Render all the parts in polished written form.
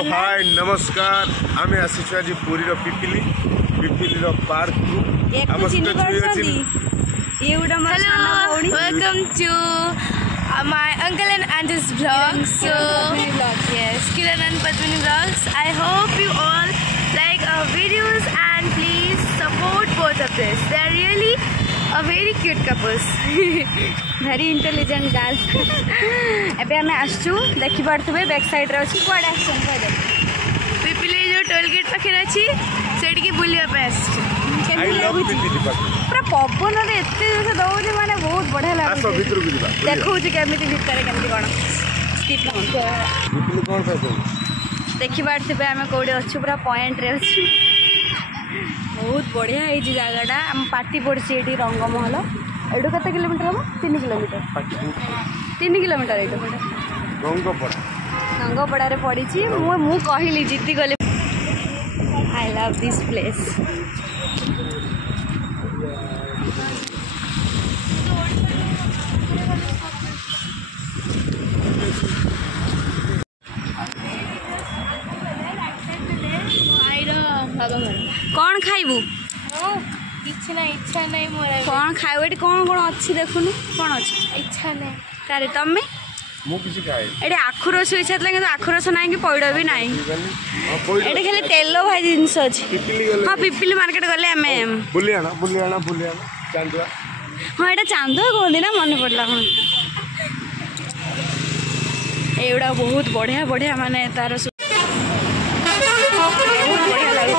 हाय नमस्कार आमे आसीछु आज पुरी रो पिपिली रो पार्क को हम सहित जुड़ी ये उडा Hello, welcome to my uncle and auntie's vlog. So, yes, Kiran and Padmini vlogs. I hope you all like our videos and please support both of this. They are really a very cute couples. very intelligent girls. एबे हमें आसचू देखि पारथबे back side रे अछि code action कर पिपिली जो toll gate पाखे अछि सेठी की बुलिया पे आसछु आई लव पिपिली पार्क पूरा पवन रे एते जैसे दौजी माने बहुत बढ़िया लागे आसो भीतर को दिबा देखौ जे केमिति भीतर केमिति कोन स्टीप पिपिली कोन पाइतो देखि पारथबे हमें कोडी अछि पूरा पॉइंट रे अछि बहुत बढ़िया है जी जगहटा हम पार्टी पड़ी ये रंगमहल एटू कते किलोमीटर हम 3 किलोमीटर 3 किलोमीटर एटू रंगपड़ा रे पड़ी मु कहली जीती गली आई लव दिस प्लेस कौन खाइबू इच्छा नहीं मोर कौन खाइबू एटी कौन कौन अच्छी देखुनु कौन अच्छी इच्छा नहीं तारे तम्मे मु किसी खाए एटी आखुरस इच्छा था कि आखुरस ना कि पैड़ भी ना एटी खाली तेल भाई जिनस अच्छी हाँ पिपिली मार्केट गले आम बुलियाना चांदुआ हाँ यहाँ चांदुआ कहते ना मन पड़ा हाँ एगुड़ा बहुत बढ़िया बढ़िया माने तार बढ़िया लगे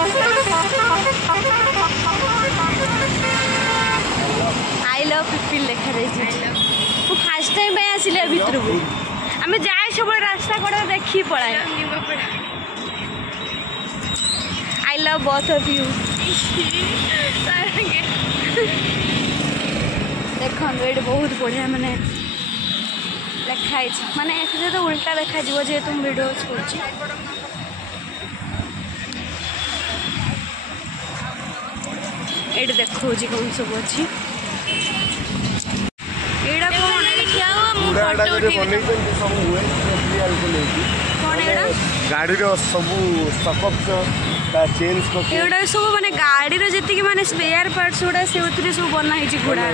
आई लव पिपिल लिखा रही फास्ट टाइम आसिले भितर को आम जाए सब रास्ता कड़ा देखी पड़ाए I love both of you देखो ये बहुत बढ़िया माने लिखाई माने तो उल्टा देखा जे तुम वीडियो कर देखो कौन सब अच्छी गाड़ी सब सब माने गाड़ी जी माने स्पेयर पार्ट्स गुड़ा से सब बना घोड़ा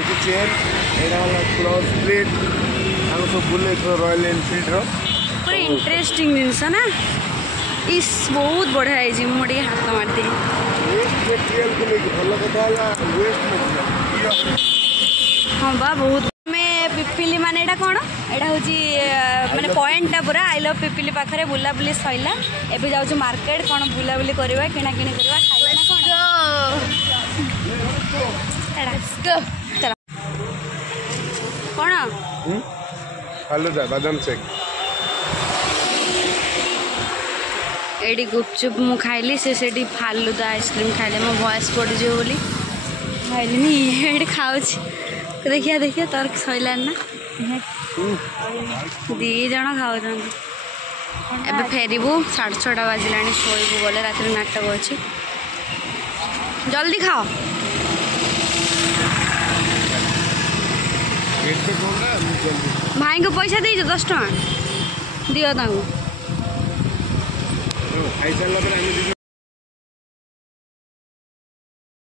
रॉयल एनफील्ड पूरा इंटरेस्टिंग जिनस ना इस बहुत बढ़िया है मुझे हाथ मारती हाँ बा बहुत पिपिली माने एटा कोन एटा होची माने पॉइंटटा पूरा आई लव पिपिली पाखरे बुला बुली सइला एबे जाउ मार्केट कोन बुला बुली करबा किना किनी करबा खाइबा ना कोन चलो कोन हेलो जा बादाम शेक एडी गुपचुप मु खाइली से सेडी फालूदा आइसक्रीम खाइले मो वॉइस पड़ जो बोली खाइली नी एडी खाउछ देखिया तोर सैला ना दी जन खाऊ एबे फेरबू 6:30 बाजिलानी शोबू गले रात नाटक अच्छी जल्दी खाओ भाई को पैसा दे 10 टका दियो